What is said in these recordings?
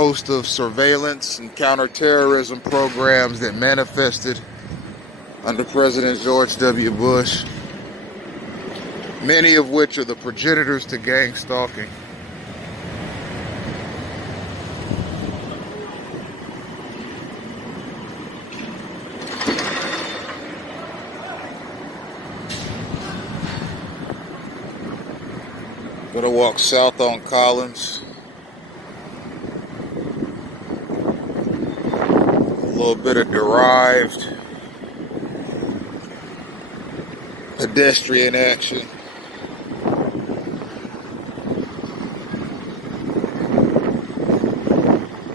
host of surveillance and counterterrorism programs that manifested under President George W. Bush, many of which are the progenitors to gang stalking. Gonna walk south on Collins. A little bit of derived pedestrian action.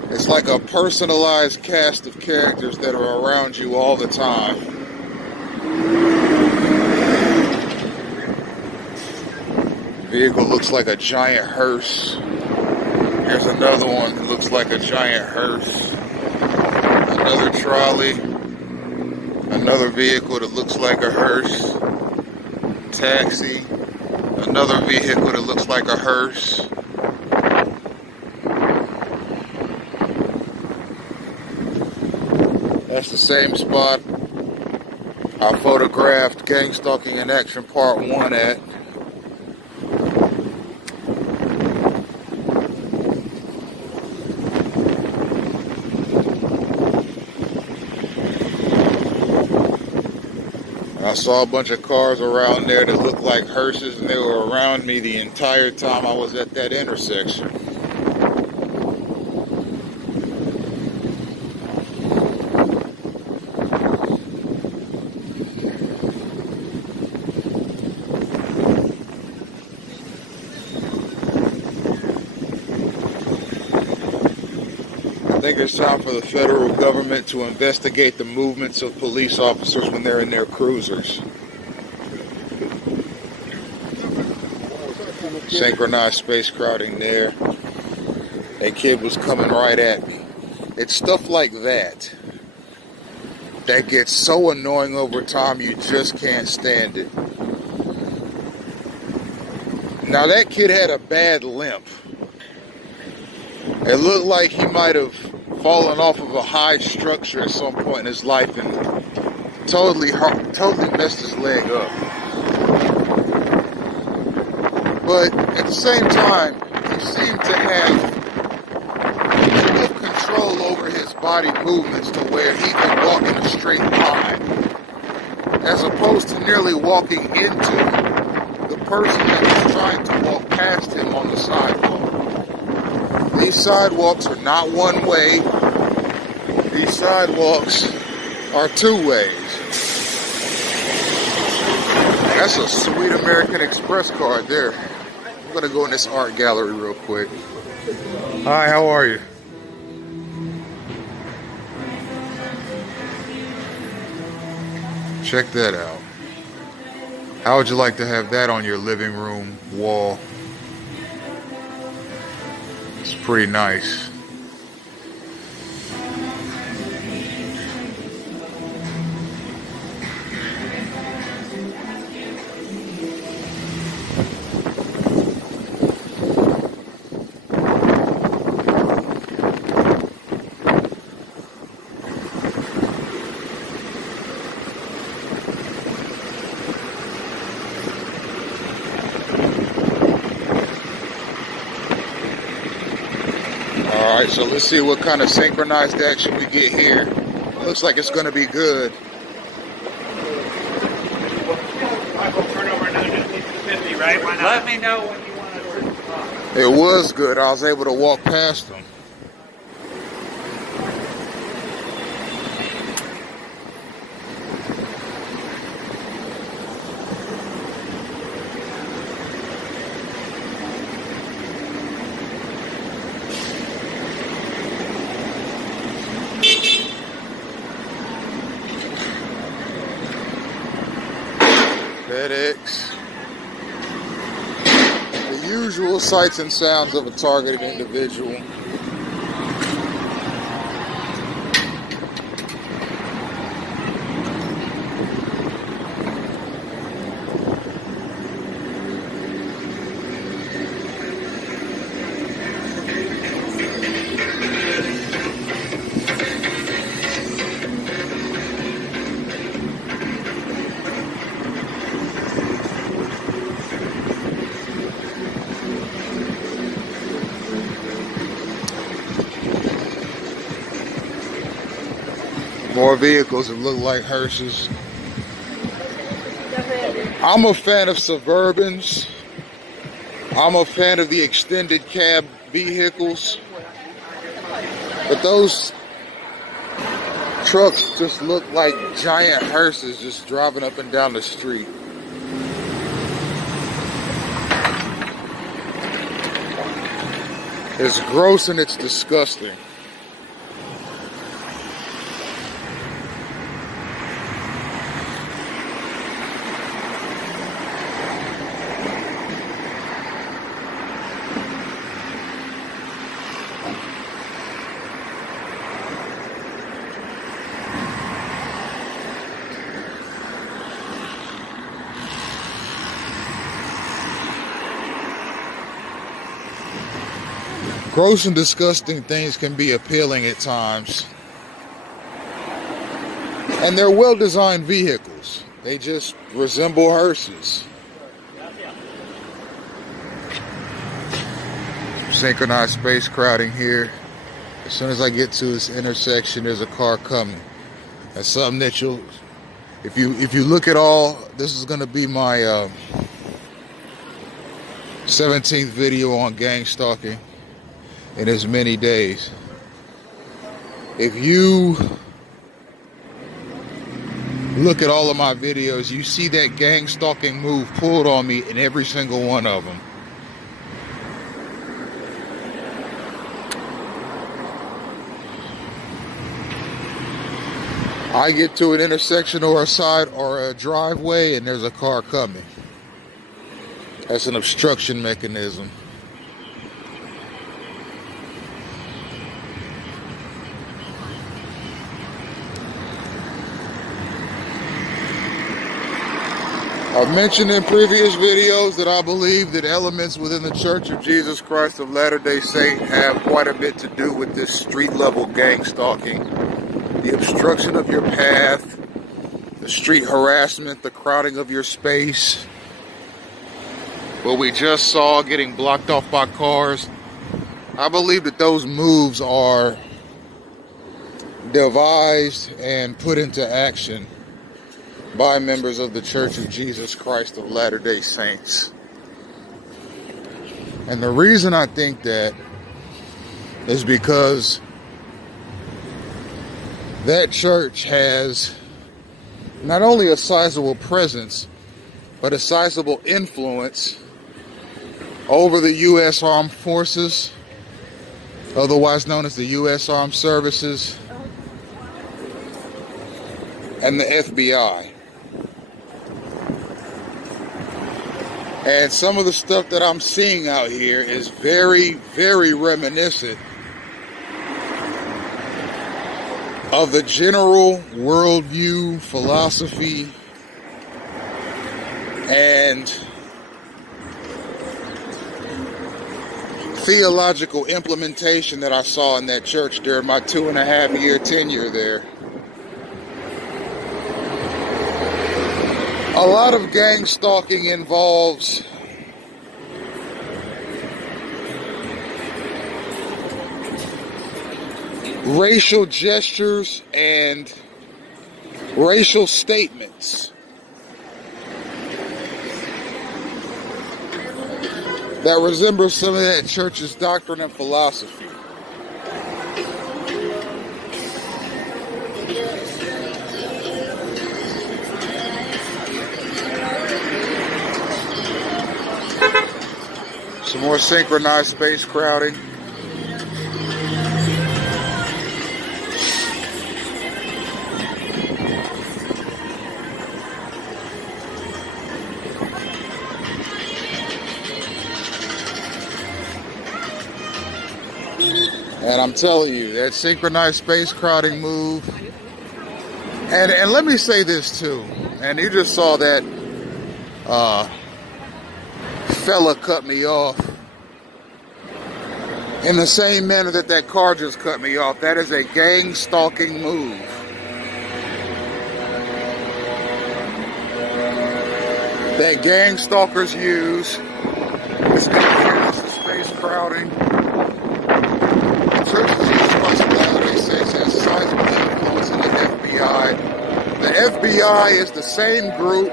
It's like a personalized cast of characters that are around you all the time. Vehicle looks like a giant hearse. Here's another one that looks like a giant hearse. Another trolley. Another vehicle that looks like a hearse. Taxi. Another vehicle that looks like a hearse. That's the same spot I photographed Gang-stalking in Action Part 1 at. I saw a bunch of cars around there that looked like hearses, and they were around me the entire time I was at that intersection. I think it's time for the federal government to investigate the movements of police officers when they're in their cruisers. Synchronized space crowding there. That kid was coming right at me. It's stuff like that that gets so annoying over time you just can't stand it. Now that kid had a bad limp. It looked like he might have fallen off of a high structure at some point in his life and totally messed his leg up. But at the same time, he seemed to have enough control over his body movements to where he could walk in a straight line, as opposed to nearly walking into the person that was trying to walk past him on the sidewalk. These sidewalks are not one way. These sidewalks are two ways. That's a sweet American Express card there. I'm gonna go in this art gallery real quick. Hi, how are you? Check that out. How would you like to have that on your living room wall? It's pretty nice. Alright, so let's see what kind of synchronized action we get here. Looks like it's going to be good. Right? Why not? Let me know when you want to. It was good. I was able to walk past them. FedEx. The usual sights and sounds of a targeted individual. More vehicles that look like hearses. I'm a fan of Suburbans. I'm a fan of the extended cab vehicles. But those trucks just look like giant hearses just driving up and down the street. It's gross and it's disgusting. Gross and disgusting things can be appealing at times. And they're well-designed vehicles. They just resemble hearses. Synchronized space crowding here. As soon as I get to this intersection, there's a car coming. That's something that you'll, if you look at all, this is going to be my 17th video on gang stalking in as many days. If you look at all of my videos, you see that gang stalking move pulled on me in every single one of them. I get to an intersection or a side or a driveway and there's a car coming. That's an obstruction mechanism. I've mentioned in previous videos that I believe that elements within the Church of Jesus Christ of Latter-day Saints have quite a bit to do with this street-level gang stalking. The obstruction of your path, the street harassment, the crowding of your space. What we just saw getting blocked off by cars. I believe that those moves are devised and put into action by members of the Church of Jesus Christ of Latter-day Saints. And the reason I think that is because that church has not only a sizable presence, but a sizable influence over the U.S. Armed Forces, otherwise known as the U.S. Armed Services, and the FBI. And some of the stuff that I'm seeing out here is very, very reminiscent of the general worldview, philosophy, and theological implementation that I saw in that church during my 2.5-year tenure there. A lot of gang stalking involves racial gestures and racial statements that resemble some of that church's doctrine and philosophy. Some more synchronized space crowding. And I'm telling you, that synchronized space crowding move. And let me say this too. And you just saw that fella cut me off in the same manner that that car just cut me off. That is a gang stalking move. That gang stalkers use. It's the space crowding. The Church of Jesus Christ of Latter-day Saints has sizable influence in the FBI. FBI. The FBI is the same group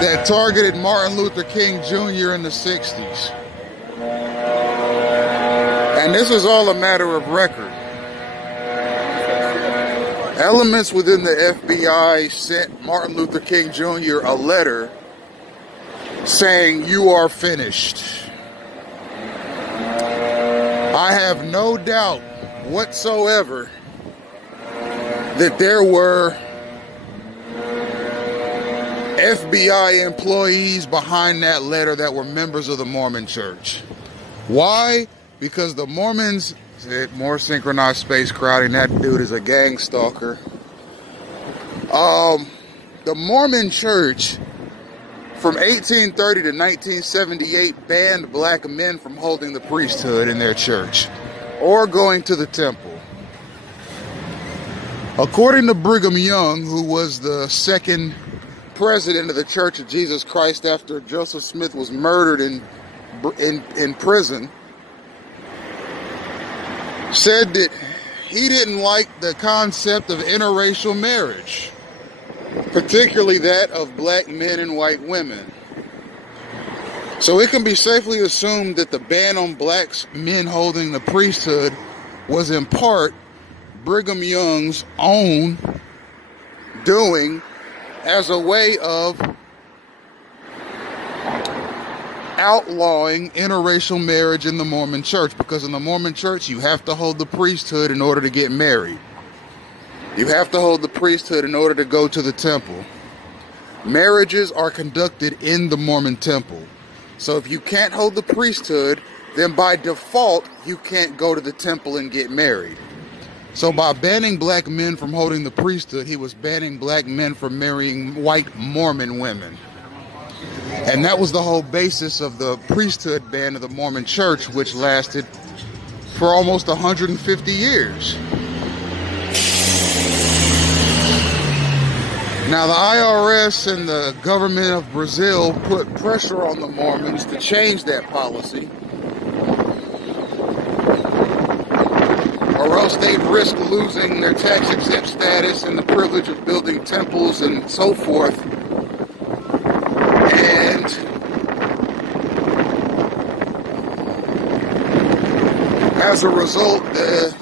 that targeted Martin Luther King Jr. in the 60s. And this is all a matter of record. Elements within the FBI sent Martin Luther King Jr. a letter saying, "You are finished." I have no doubt whatsoever that there were FBI employees behind that letter that were members of the Mormon Church. Why? Because the Mormons said, more synchronized space crowding, that dude is a gang stalker. The Mormon Church from 1830 to 1978 banned black men from holding the priesthood in their church or going to the temple. According to Brigham Young, who was the second president of the Church of Jesus Christ after Joseph Smith was murdered in prison, said that he didn't like the concept of interracial marriage, particularly that of black men and white women. So it can be safely assumed that the ban on black men holding the priesthood was in part Brigham Young's own doing as a way of outlawing interracial marriage in the Mormon Church, because in the Mormon Church you have to hold the priesthood in order to get married. You have to hold the priesthood in order to go to the temple. Marriages are conducted in the Mormon temple. So if you can't hold the priesthood, then by default you can't go to the temple and get married. So by banning black men from holding the priesthood, he was banning black men from marrying white Mormon women. And that was the whole basis of the priesthood ban of the Mormon Church, which lasted for almost 150 years. Now, the IRS and the government of Brazil put pressure on the Mormons to change that policy, or else they'd risk losing their tax-exempt status and the privilege of building temples and so forth. And as a result, the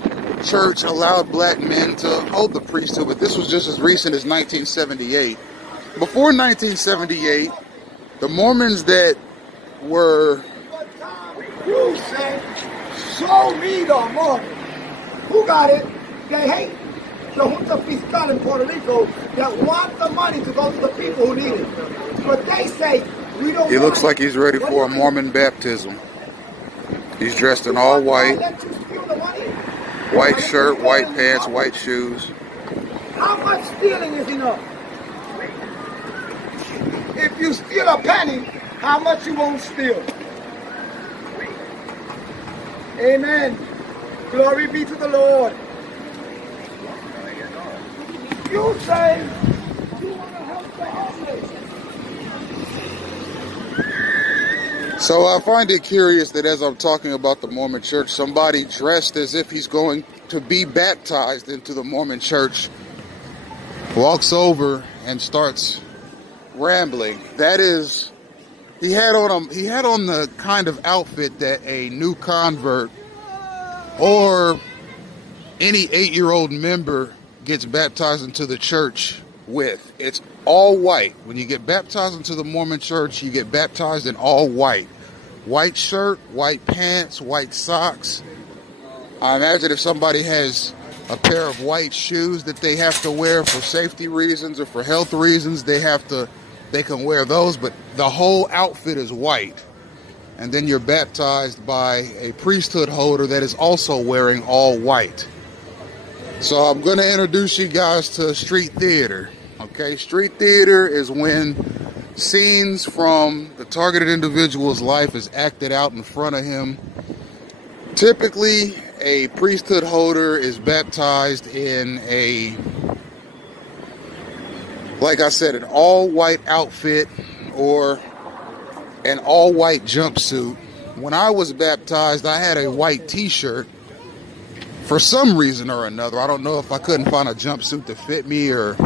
church allowed black men to hold the priesthood, but this was just as recent as 1978. Before 1978, the Mormons that were... You said, show me the money. Who got it? They hate the junta fiscal in Puerto Rico that want the money to go to the people who need it. But they say, we don't. He looks like he's ready for a Mormon baptism. He's dressed in all white. White shirt, white pants, white shoes. How much stealing is enough? If you steal a penny, how much you won't steal? Amen. Glory be to the Lord. You say you want to help the homeless. So I find it curious that as I'm talking about the Mormon Church, somebody dressed as if he's going to be baptized into the Mormon Church walks over and starts rambling. That is, he had on the kind of outfit that a new convert or any 8-year-old member gets baptized into the church with. It's all white. When you get baptized into the Mormon Church, you get baptized in all white. White shirt, white pants, white socks. I imagine if somebody has a pair of white shoes that they have to wear for safety reasons or for health reasons, they can wear those, but the whole outfit is white. And then you're baptized by a priesthood holder that is also wearing all white. So I'm going to introduce you guys to street theater. Okay, street theater is when scenes from the targeted individual's life is acted out in front of him. Typically, a priesthood holder is baptized in a, like I said, an all-white outfit or an all-white jumpsuit. When I was baptized, I had a white t-shirt for some reason or another, I don't know if I couldn't find a jumpsuit to fit me, or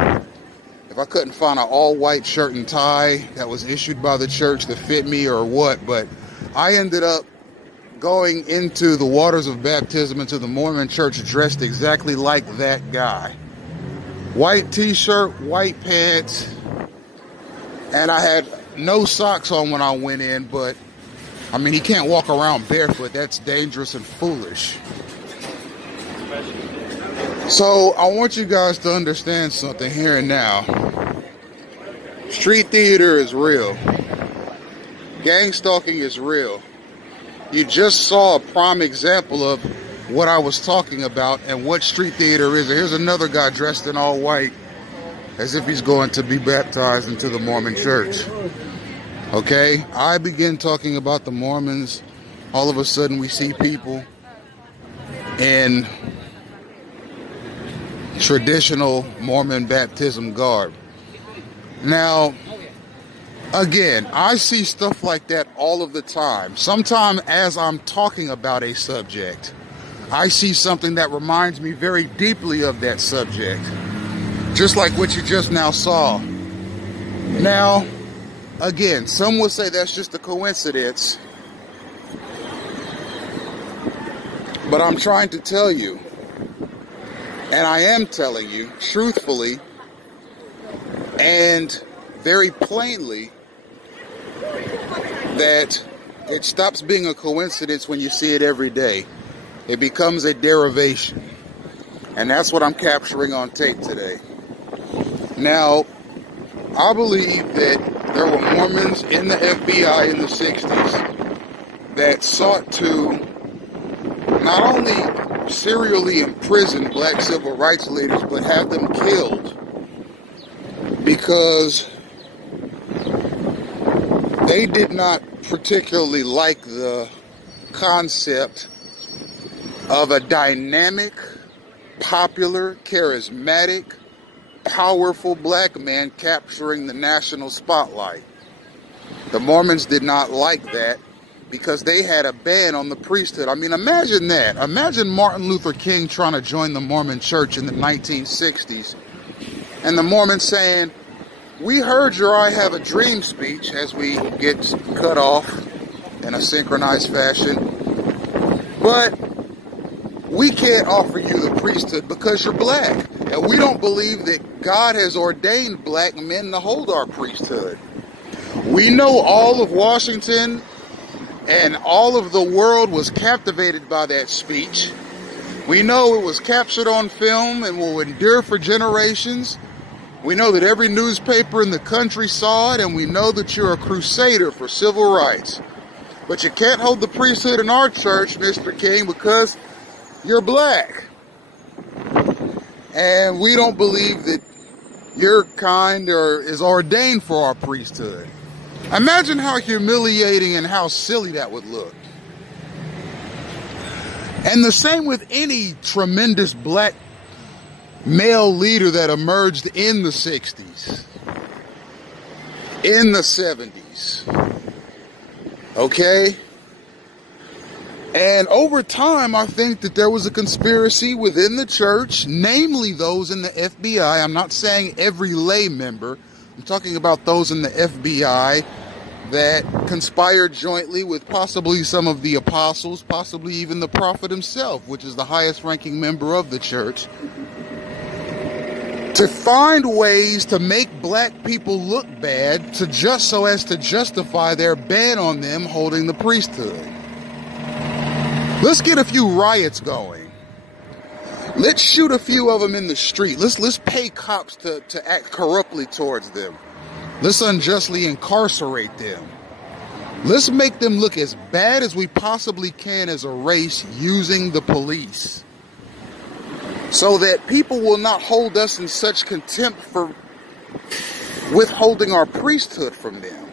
if I couldn't find an all-white shirt and tie that was issued by the church to fit me, or what, but I ended up going into the waters of baptism into the Mormon church dressed exactly like that guy. White t-shirt, white pants, and I had no socks on when I went in, but I mean, he can't walk around barefoot. That's dangerous and foolish. So I want you guys to understand something here and now. Street theater is real. Gang stalking is real. You just saw a prime example of what I was talking about and what street theater is. Here's another guy dressed in all white as if he's going to be baptized into the Mormon church. Okay, I begin talking about the Mormons. All of a sudden we see people in traditional Mormon baptism garb. Now, again, I see stuff like that all of the time. Sometimes as I'm talking about a subject, I see something that reminds me very deeply of that subject. Just like what you just now saw. Now, again, some will say that's just a coincidence. But I'm trying to tell you, and I am telling you, truthfully, and very plainly, that it stops being a coincidence when you see it every day. It becomes a derivation. And that's what I'm capturing on tape today. Now, I believe that there were Mormons in the FBI in the 60s that sought to not only serially imprison black civil rights leaders, but have them killed because they did not particularly like the concept of a dynamic, popular, charismatic, powerful black man capturing the national spotlight. The Mormons did not like that because they had a ban on the priesthood. I mean, imagine that. Imagine Martin Luther King trying to join the Mormon church in the 1960s, and the Mormons saying, "We heard your I Have a Dream speech," as we get cut off in a synchronized fashion, "but we can't offer you the priesthood because you're black. And we don't believe that God has ordained black men to hold our priesthood." We know all of Washington and all of the world was captivated by that speech. We know it was captured on film and will endure for generations. We know that every newspaper in the country saw it, and we know that you're a crusader for civil rights. But you can't hold the priesthood in our church, Mr. King, because you're black. And we don't believe that your kind is ordained for our priesthood. Imagine how humiliating and how silly that would look. And the same with any tremendous black male leader that emerged in the 60s, in the 70s. Okay? And over time, I think that there was a conspiracy within the church, namely those in the FBI. I'm not saying every lay member. I'm talking about those in the FBI that conspired jointly with possibly some of the apostles, possibly even the prophet himself, which is the highest ranking member of the church, to find ways to make black people look bad just so as to justify their ban on them holding the priesthood. Let's get a few riots going. Let's shoot a few of them in the street. Let's pay cops to act corruptly towards them. Let's unjustly incarcerate them. Let's make them look as bad as we possibly can as a race using the police, so that people will not hold us in such contempt for withholding our priesthood from them.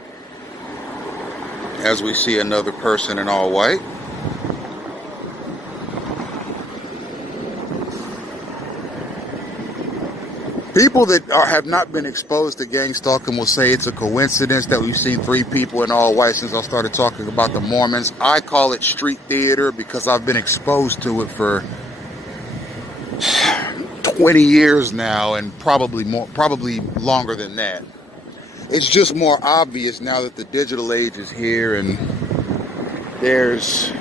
As we see another person in all white. People that have not been exposed to gang stalking will say it's a coincidence that we've seen 3 people in all white since I started talking about the Mormons. I call it street theater because I've been exposed to it for 20 years now, and probably longer than that. It's just more obvious now that the digital age is here, and there's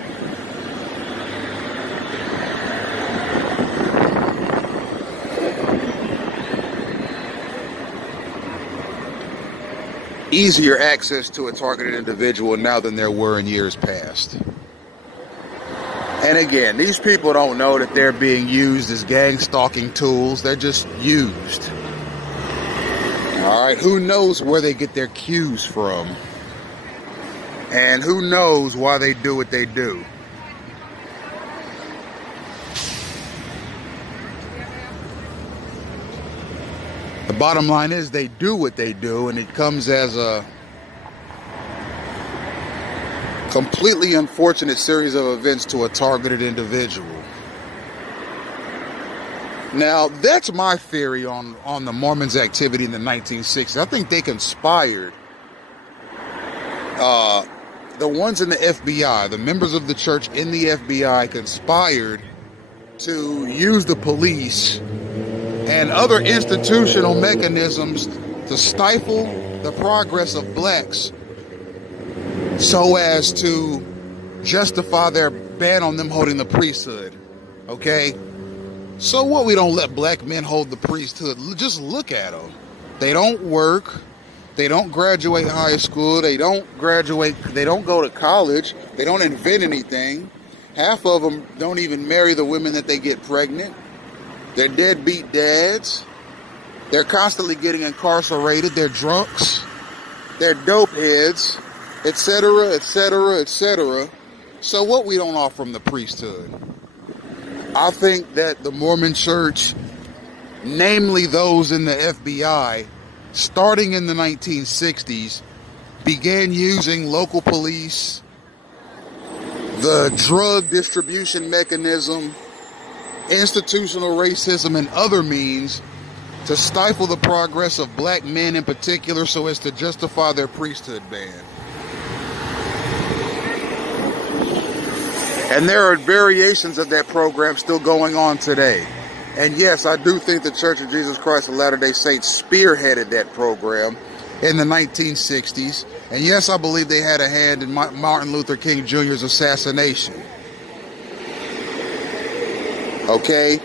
easier access to a targeted individual now than there were in years past. And again, these people don't know that they're being used as gang stalking tools. They're just used. All right, who knows where they get their cues from? And who knows why they do what they do? The bottom line is they do what they do, and it comes as a completely unfortunate series of events to a targeted individual. Now, that's my theory on the Mormons' activity in the 1960s. I think they conspired. The ones in the FBI, the members of the church in the FBI, conspired to use the police and other institutional mechanisms to stifle the progress of blacks so as to justify their ban on them holding the priesthood. Okay? So what, we don't let black men hold the priesthood? Just look at them. They don't work. They don't graduate high school. They don't graduate. They don't go to college. They don't invent anything. Half of them don't even marry the women that they get pregnant. They're deadbeat dads. They're constantly getting incarcerated. They're drunks. They're dope heads, etc., etc., etc. So what, we don't offer them the priesthood? I think that the Mormon Church, namely those in the FBI, starting in the 1960s, began using local police, the drug distribution mechanism, institutional racism, and other means to stifle the progress of black men in particular so as to justify their priesthood ban. And there are variations of that program still going on today. And yes, I do think the Church of Jesus Christ of Latter-day Saints spearheaded that program in the 1960s. And yes, I believe they had a hand in Martin Luther King Jr.'s assassination. Okay?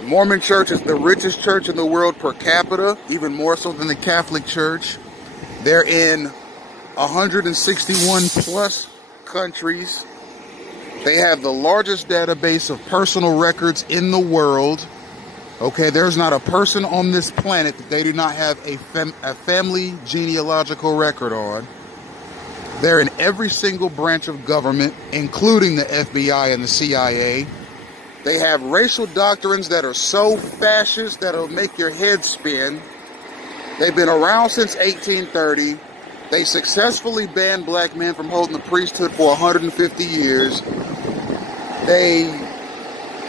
The Mormon Church is the richest church in the world per capita, even more so than the Catholic Church. They're in 161 plus countries. They have the largest database of personal records in the world. Okay, there's not a person on this planet that they do not have a family genealogical record on. They're in every single branch of government, including the FBI and the CIA. They have racial doctrines that are so fascist that it'll make your head spin. They've been around since 1830. They successfully banned black men from holding the priesthood for 150 years. They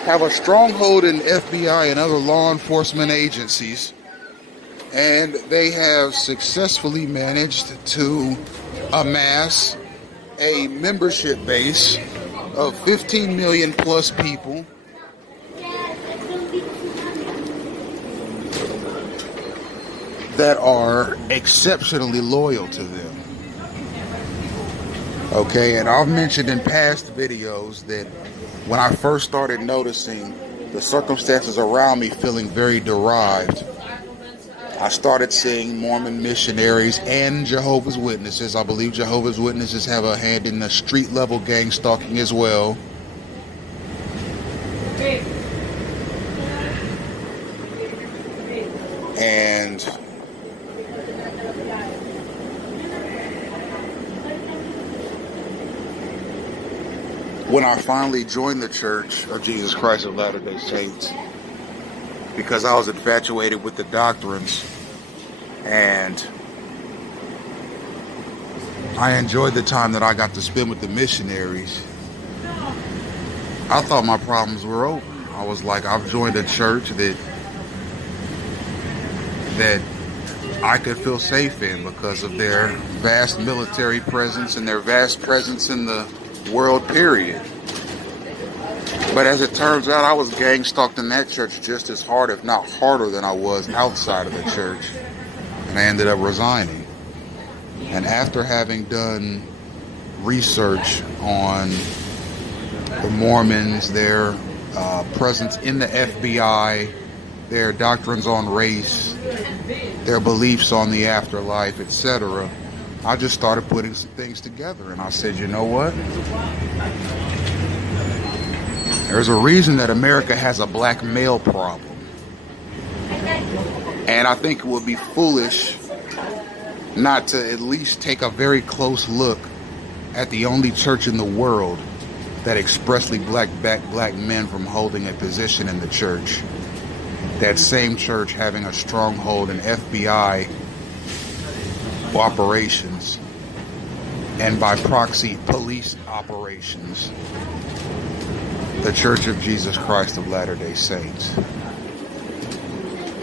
have a stronghold in FBI and other law enforcement agencies. And they have successfully managed to amass a membership base of 15 million plus people. That are exceptionally loyal to them. Okay, and I've mentioned in past videos that when I first started noticing the circumstances around me feeling very derived, I started seeing Mormon missionaries and Jehovah's Witnesses. I believe Jehovah's Witnesses have a hand in the street level gang stalking as well. And when I finally joined the Church of Jesus Christ of Latter-day Saints, because I was infatuated with the doctrines and I enjoyed the time that I got to spend with the missionaries, I thought my problems were over. I was like, I've joined a church that I could feel safe in because of their vast military presence and their vast presence in the world, period. But as it turns out, I was gang stalked in that church just as hard, if not harder, than I was outside of the church. And I ended up resigning. And after having done research on the Mormons, their presence in the FBI, their doctrines on race, their beliefs on the afterlife, etc., I just started putting some things together. And I said, you know what? There's a reason that America has a black male problem. And I think it would be foolish not to at least take a very close look at the only church in the world that expressly black men from holding a position in the church. That same church having a stronghold in FBI operations and by proxy police operations. The Church of Jesus Christ of Latter-day Saints.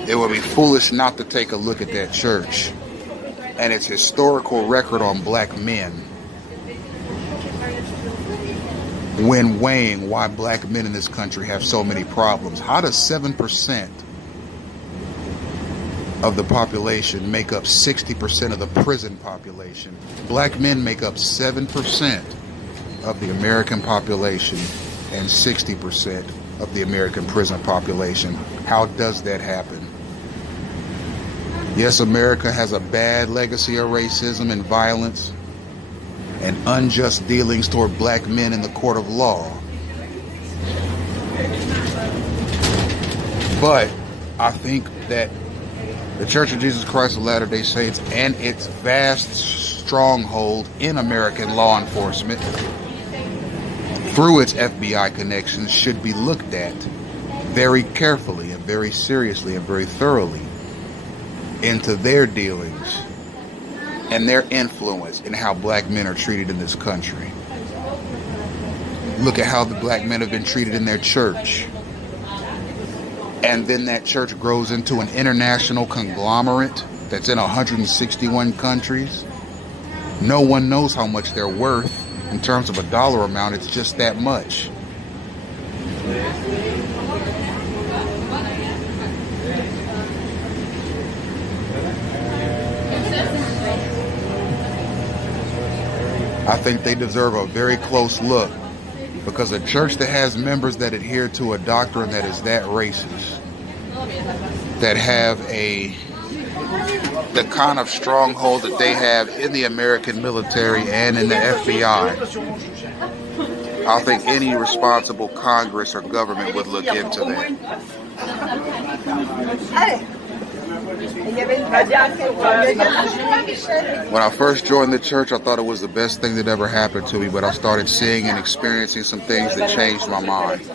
It would be foolish not to take a look at that church and its historical record on black men when weighing why black men in this country have so many problems. How does 7% of the population make up 60% of the prison population? Black men make up 7% of the American population and 60% of the American prison population. How does that happen? Yes, America has a bad legacy of racism and violence and unjust dealings toward black men in the court of law. But I think that the Church of Jesus Christ of Latter-day Saints and its vast stronghold in American law enforcement through its FBI connections should be looked at very carefully and very seriously and very thoroughly into their dealings and their influence in how black men are treated in this country. Look at how the black men have been treated in their church. And then that church grows into an international conglomerate that's in 161 countries. No one knows how much they're worth. In terms of a dollar amount, it's just that much. I think they deserve a very close look, because a church that has members that adhere to a doctrine that is that racist, that have the kind of stronghold that they have in the American military and in the FBI, I think any responsible Congress or government would look into that. When I first joined the church, I thought it was the best thing that ever happened to me, but I started seeing and experiencing some things that changed my mind.